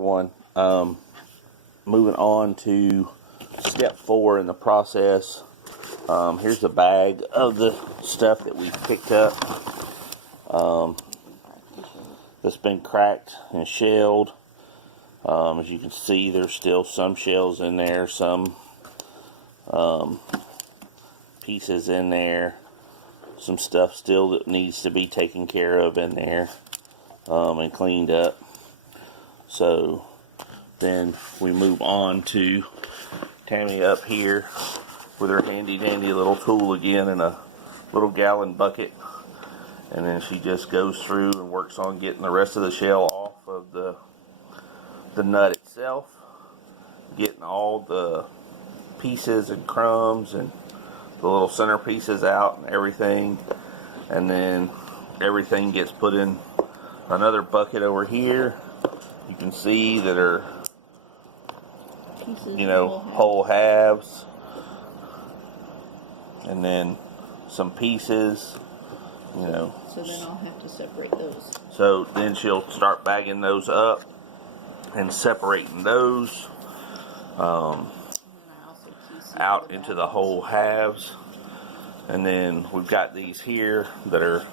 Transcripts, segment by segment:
everyone. Moving on to step 4 in the process. Here's a bag of the stuff that we picked up. That's been cracked and shelled. As you can see, there's still some shells in there, some pieces in there, some stuff still that needs to be taken care of in there and cleaned up. So then we move on to Tammy up here with her handy dandy little tool again in a little gallon bucket, and then she just goes through and works on getting the rest of the shell off of the nut itself, getting all the pieces and crumbs and the little center pieces out and everything, and then everything gets put in another bucket over here. You can see that are, you know, whole halves, and then some pieces, you know. So then I'll have to separate those. So then she'll start bagging those up and separating those out into the whole halves. And then we've got these here that are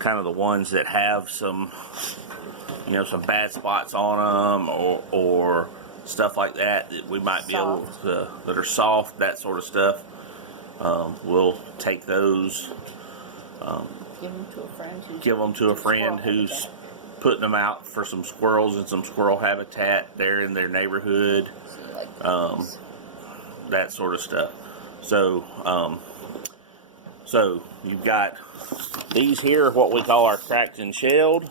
kind of the ones that have some, you know, some bad spots on them or stuff like that we might be able to, that are soft, that sort of stuff. We'll take those, give them to a friend who's putting them out for some squirrels and some squirrel habitat there in their neighborhood, that sort of stuff. So so you've got these here, what we call our cracked and shelled.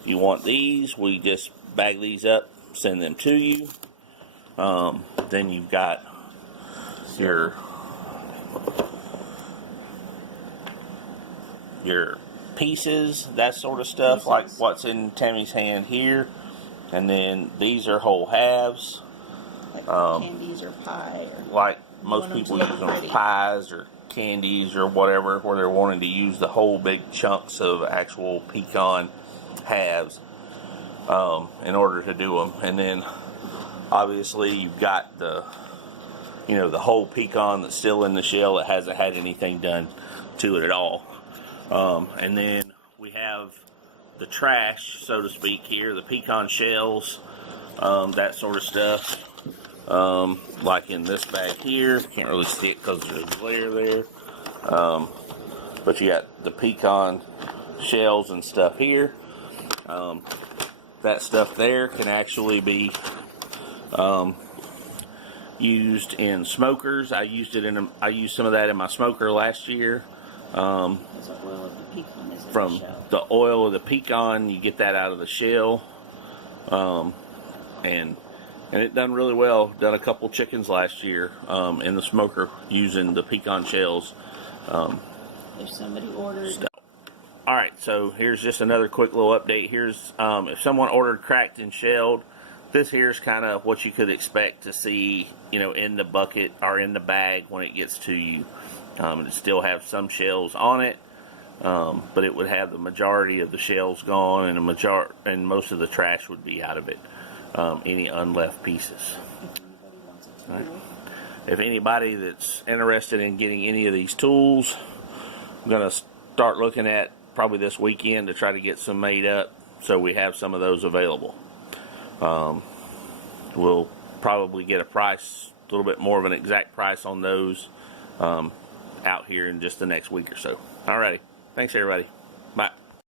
If you want these, we just bag these up, send them to you. Then you've got your pieces, that sort of stuff, like what's in Tammy's hand here. And then these are whole halves. Like candies or pie. Or like most people use them as pies or candies or whatever, where they're wanting to use the whole big chunks of actual pecan halves in order to do them. And then obviously you've got the, you know, the whole pecan that's still in the shell that hasn't had anything done to it at all. And then we have the trash, so to speak, here, the pecan shells, that sort of stuff. Like in this bag here, can't really see it because there's glare there. But you got the pecan shells and stuff here. That stuff there can actually be used in smokers. I used some of that in my smoker last year. From the oil of the pecan, you get that out of the shell, and it done really well. Done a couple chickens last year in the smoker using the pecan shells. If somebody ordered. All right, so here's just another quick little update. Here's if someone ordered cracked and shelled, this here's kind of what you could expect to see, you know, in the bucket or in the bag when it gets to you. It still have some shells on it, but it would have the majority of the shells gone, and most of the trash would be out of it. Any unleft pieces. Right. If anybody that's interested in getting any of these tools, I'm going to start looking at probably this weekend to try to get some made up so we have some of those available. We'll probably get a price, a little bit more of an exact price on those out here in just the next week or so. Alrighty. Thanks everybody. Bye.